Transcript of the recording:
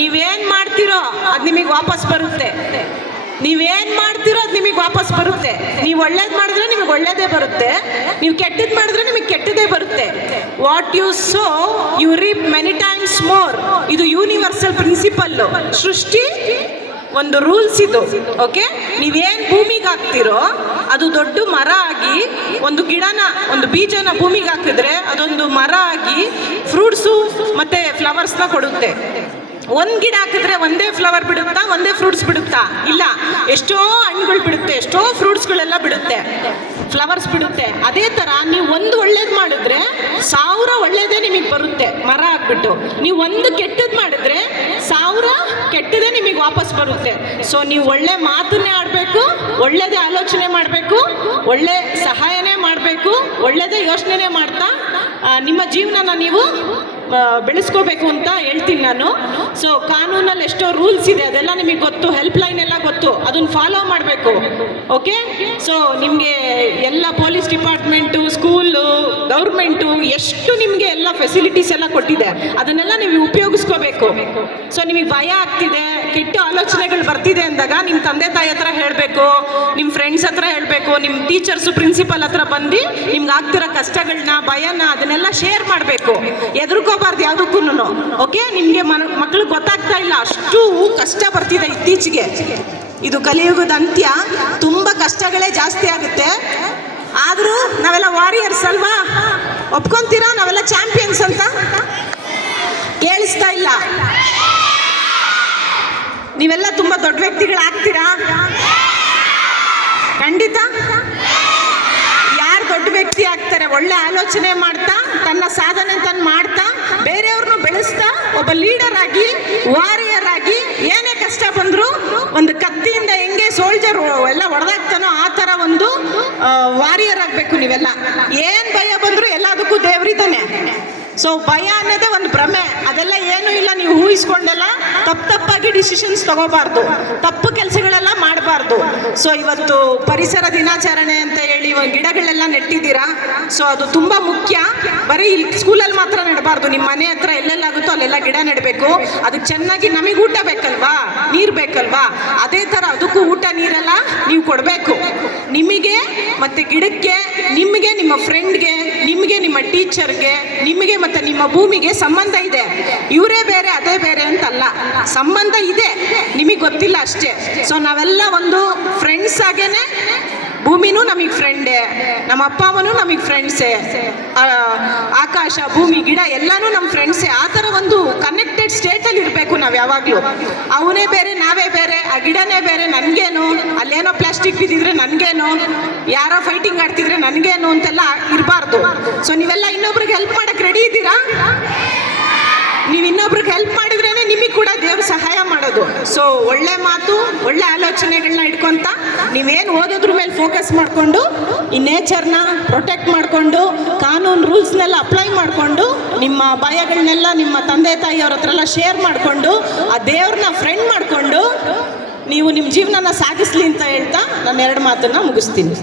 ನೀವೇನು ಮಾಡ್ತೀರೋ ಅದು ನಿಮಗೆ ವಾಪಸ್ ಬರುತ್ತೆ. ನೀವೇನು ಮಾಡ್ತೀರೋ ಅದು ನಿಮಗೆ ವಾಪಸ್ ಬರುತ್ತೆ. ನೀವು ಒಳ್ಳೇದು ಮಾಡಿದ್ರೆ ನಿಮಗೆ ಒಳ್ಳೇದೇ ಬರುತ್ತೆ, ನೀವು ಕೆಟ್ಟದ್ದು ಮಾಡಿದ್ರೆ ನಿಮಗೆ ಕೆಟ್ಟದೇ ಬರುತ್ತೆ. What you sow you reap many times more. ಇದು ಯೂನಿವರ್ಸಲ್ ಪ್ರಿನ್ಸಿಪಲ್ಲು, ಸೃಷ್ಟಿ ಒಂದು ರೂಲ್ಸ್ ಇದು. ಓಕೆ, ನೀವೇನು ಭೂಮಿಗೆ ಹಾಕ್ತಿರೋ ಅದು ದೊಡ್ಡ ಮರ ಆಗಿ, ಒಂದು ಗಿಡನ, ಒಂದು ಬೀಜನ ಭೂಮಿಗೆ ಹಾಕಿದ್ರೆ ಅದೊಂದು ಮರ ಆಗಿ ಫ್ರೂಟ್ಸು ಮತ್ತು ಫ್ಲವರ್ಸ್ನ ಕೊಡುತ್ತೆ. ಒಂದು ಗಿಡ ಹಾಕಿದ್ರೆ ಒಂದೇ ಫ್ಲವರ್ ಬಿಡುತ್ತಾ, ಒಂದೇ ಫ್ರೂಟ್ಸ್ ಬಿಡುತ್ತಾ? ಇಲ್ಲ, ಎಷ್ಟೋ ಹಣ್ಣುಗಳು ಬಿಡುತ್ತೆ, ಎಷ್ಟೋ ಫ್ರೂಟ್ಸ್ಗಳೆಲ್ಲ ಬಿಡುತ್ತೆ, ಫ್ಲವರ್ಸ್ ಬಿಡುತ್ತೆ. ಅದೇ ಥರ ನೀವು ಒಂದು ಒಳ್ಳೇದು ಮಾಡಿದ್ರೆ 1000 ಒಳ್ಳೇದೇ ನಿಮಗೆ ಬರುತ್ತೆ ಮರ ಆಗ್ಬಿಟ್ಟು. ನೀವು ಒಂದು ಕೆಟ್ಟದ್ದು ಮಾಡಿದ್ರೆ 1000 ಕೆಟ್ಟದೇ ನಿಮಗೆ ವಾಪಸ್ ಬರುತ್ತೆ. ಸೊ ನೀವು ಒಳ್ಳೆ ಮಾತನ್ನೇ ಆಡಬೇಕು, ಒಳ್ಳೆಯದೇ ಆಲೋಚನೆ ಮಾಡಬೇಕು, ಒಳ್ಳೆ ಸಹಾಯನೇ ಮಾಡಬೇಕು, ಒಳ್ಳೆಯದೇ ಯೋಚನೆ ಮಾಡ್ತಾ ನಿಮ್ಮ ಜೀವನನ ನೀವು ಬೆಳೆಸ್ಕೋಬೇಕು ಅಂತ ಹೇಳ್ತೀನಿ ನಾನು. ಸೊ ಕಾನೂನಲ್ಲಿ ಎಷ್ಟೋ ರೂಲ್ಸ್ ಇದೆ, ಅದೆಲ್ಲ ನಿಮಗೆ ಗೊತ್ತು, ಹೆಲ್ಪ್ ಲೈನ್ ಎಲ್ಲ ಗೊತ್ತು, ಅದನ್ನು ಫಾಲೋ ಮಾಡಬೇಕು. ಓಕೆ, ಸೊ ನಿಮಗೆ ಎಲ್ಲ ಪೊಲೀಸ್ ಡಿಪಾರ್ಟ್ಮೆಂಟು, ಸ್ಕೂಲು, ಗೌರ್ಮೆಂಟು ಎಷ್ಟು ನಿಮಗೆ ಎಲ್ಲ ಫೆಸಿಲಿಟೀಸ್ ಎಲ್ಲ ಕೊಟ್ಟಿದೆ, ಅದನ್ನೆಲ್ಲ ನೀವು ಉಪಯೋಗಿಸ್ಕೋಬೇಕು. ಸೊ ನಿಮಗೆ ಭಯ ಆಗ್ತಿದೆ, ಕೆಟ್ಟ ಆಲೋಚನೆಗಳು ಬರ್ತಿದೆ ಅಂದಾಗ ನಿಮ್ಮ ತಂದೆ ತಾಯಿ ಹತ್ರ ಹೇಳಬೇಕು, ನಿಮ್ಮ ಫ್ರೆಂಡ್ಸ್ ಹತ್ರ ಹೇಳಬೇಕು, ನಿಮ್ಮ ಟೀಚರ್ಸು, ಪ್ರಿನ್ಸಿಪಲ್ ಹತ್ರ ಬಂದು ನಿಮ್ಗೆ ಆಗ್ತಿರೋ ಕಷ್ಟಗಳನ್ನ, ಭಯನ, ಅದನ್ನೆಲ್ಲ ಶೇರ್ ಮಾಡಬೇಕು. ಎದುರ್ಕೋಬಾರ್ದು ಯಾವುದಕ್ಕೂ. ಓಕೆ, ನಿಮಗೆ ಮಕ್ಕಳು ಗೊತ್ತಾಗ್ತಾ ಇಲ್ಲ, ಅಷ್ಟು ಕಷ್ಟ ಬರ್ತಿದೆ ಇತ್ತೀಚೆಗೆ. ಇದು ಕಲಿಯುಗದ ಅಂತ್ಯ, ತುಂಬ ಕಷ್ಟಗಳೇ ಜಾಸ್ತಿ ಆಗುತ್ತೆ. ಆದರೂ ನಾವೆಲ್ಲ ವಾರಿಯರ್ಸ್ ಅಲ್ವಾ? ಒಪ್ಕೊಂತೀರಾ ನಾವೆಲ್ಲ ಚಾಂಪಿಯನ್ಸ್ ಅಂತ? ಕೇಳಿಸ್ತಾ ಇಲ್ಲ? ನೀವೆಲ್ಲ ತುಂಬ ದೊಡ್ಡ ವ್ಯಕ್ತಿಗಳಾಗ್ತೀರಾ ಖಂಡಿತ. ಯಾರು ದೊಡ್ಡ ವ್ಯಕ್ತಿ ಆಗ್ತಾರೆ? ಒಳ್ಳೆ ಆಲೋಚನೆ ಮಾಡ್ತಾ, ತನ್ನ ಸಾಧನೆ ತನ್ನ ಮಾಡ್ತಾ, ಬೇರೆಯವ್ರನ್ನೂ ಬೆಳೆಸ್ತಾ, ಒಬ್ಬ ಲೀಡರ್ ಆಗಿ, ವಾರಿಯರ್ ಆಗಿ, ಏನೇ ಕಷ್ಟ ಬಂದರೂ ಒಂದು ಕತ್ತಿಯಿಂದ ಹೆಂಗೆ ಸೋಲ್ಜರ್ ಎಲ್ಲ ಹೊಡೆದಾಗ್ತಾನೋ ಆ ಥರ ಒಂದು ವಾರಿಯರ್ ಆಗಬೇಕು ನೀವೆಲ್ಲ. ಏನು ಭಯ ಬಂದರೂ ಎಲ್ಲದಕ್ಕೂ ದೇವರಿದ್ದಾನೆ. ಸೊ ಭಯ ಅನ್ನೋದೇ ಒಂದು ಭ್ರಮೆ, ಅದೆಲ್ಲ ಏನೂ ಇಲ್ಲ. ನೀವು ಊಹಿಸ್ಕೊಂಡೆಲ್ಲ ತಪ್ಪಾಗಿ ಡಿಸಿಷನ್ಸ್ ತಗೋಬಾರ್ದು, ತಪ್ಪು ಕೆಲಸಗಳೆಲ್ಲ ಮಾಡಬಾರ್ದು. ಸೊ ಇವತ್ತು ಪರಿಸರ ದಿನಾಚರಣೆ ಅಂತ ಹೇಳಿ ಗಿಡಗಳೆಲ್ಲ ನೆಟ್ಟಿದ್ದೀರಾ. ಸೊ ಅದು ತುಂಬ ಮುಖ್ಯ. ಬರೀ ಇಲ್ಲಿ ಸ್ಕೂಲಲ್ಲಿ ಮಾತ್ರ ನೆಡಬಾರ್ದು, ನಿಮ್ಮ ಮನೆ ಹತ್ರ ಎಲ್ಲೆಲ್ಲಾಗುತ್ತೋ ಅಲ್ಲೆಲ್ಲ ಗಿಡ ನೆಡಬೇಕು. ಅದಕ್ಕೆ ಚೆನ್ನಾಗಿ ನಮಗೆ ಊಟ ಬೇಕಲ್ವಾ, ನೀರು ಬೇಕಲ್ವಾ, ಅದೇ ಥರ ಅದಕ್ಕೂ ಊಟ ನೀರೆಲ್ಲ ನೀವು ಕೊಡಬೇಕು. ನಿಮಗೆ ಮತ್ತು ಗಿಡಕ್ಕೆ, ನಿಮಗೆ, ನಿಮ್ಮ ಫ್ರೆಂಡ್ಗೆ, ನಿಮಗೆ, ನಿಮ್ಮ ಟೀಚರ್ಗೆ, ನಿಮಗೆ ಮತ್ತು ನಿಮ್ಮ ಭೂಮಿಗೆ ಸಂಬಂಧ ಇದೆ. ಇವರೇ ಬೇರೆ ಅದೇ ಬೇರೆ ಅಂತಲ್ಲ, ಸಂಬಂಧ ಇದೆ, ನಿಮಗೆ ಗೊತ್ತಿಲ್ಲ ಅಷ್ಟೇ. ಸೊ ನಾವೆಲ್ಲ ಒಂದು ಫ್ರೆಂಡ್ಸ್ ಆಗೇನೆ, ಭೂಮಿನೂ ನಮಗೆ ಫ್ರೆಂಡೇ, ನಮ್ಮ ಅಪ್ಪ ಅಮ್ಮನೂ ನಮಗೆ ಫ್ರೆಂಡ್ಸೇ, ಆಕಾಶ, ಭೂಮಿ, ಗಿಡ ಎಲ್ಲನೂ ನಮ್ಮ ಫ್ರೆಂಡ್ಸೇ. ಆ ಥರ ಒಂದು ಕನೆಕ್ಟೆಡ್ ಸ್ಟೇಟಲ್ಲಿ ಇರಬೇಕು ನಾವು ಯಾವಾಗಲೂ. ಅವನೇ ಬೇರೆ, ನಾವೇ ಬೇರೆ, ಆ ಗಿಡನೇ ಬೇರೆ, ನನಗೇನು, ಅಲ್ಲೇನೋ ಪ್ಲಾಸ್ಟಿಕ್ ಬಿದ್ದಿದ್ರೆ ನನಗೇನು, ಯಾರೋ ಫೈಟಿಂಗ್ ಆಡ್ತಿದ್ರೆ ನನಗೇನು ಅಂತೆಲ್ಲ ಇರಬಾರ್ದು. ಸೊ ನೀವೆಲ್ಲ ಇನ್ನೊಬ್ರಿಗೆ ಹೆಲ್ಪ್ ಮಾಡೋಕ್ಕೆ ರೆಡಿ ಇದ್ದೀರಾ? ನೀವು ಇನ್ನೊಬ್ರಿಗೆ ಹೆಲ್ಪ್ ಮಾಡಿದ್ರೇ ನಿಮಗೆ ಕೂಡ ದೇವ್ರು ಸಹಾಯ ಮಾಡೋದು. ಸೊ ಒಳ್ಳೆ ಮಾತು, ಒಳ್ಳೆ ಆಲೋಚನೆಗಳನ್ನ ಇಟ್ಕೊತ ನೀವೇನು ಓದೋದ್ರ ಮೇಲೆ ಫೋಕಸ್ ಮಾಡಿಕೊಂಡು, ಈ ನೇಚರ್ನ ಪ್ರೊಟೆಕ್ಟ್ ಮಾಡಿಕೊಂಡು, ಕಾನೂನು ರೂಲ್ಸ್ನೆಲ್ಲ ಅಪ್ಲೈ ಮಾಡಿಕೊಂಡು, ನಿಮ್ಮ ಭಯಗಳನ್ನೆಲ್ಲ ನಿಮ್ಮ ತಂದೆ ತಾಯಿಯವ್ರ ಹತ್ರ ಎಲ್ಲ ಶೇರ್ ಮಾಡಿಕೊಂಡು, ಆ ದೇವ್ರನ್ನ ಫ್ರೆಂಡ್ ಮಾಡಿಕೊಂಡು ನೀವು ನಿಮ್ಮ ಜೀವನನ ಸಾಗಿಸ್ಲಿ ಅಂತ ಹೇಳ್ತಾ ನಾನು 2 ಮಾತನ್ನು ಮುಗಿಸ್ತೀನಿ.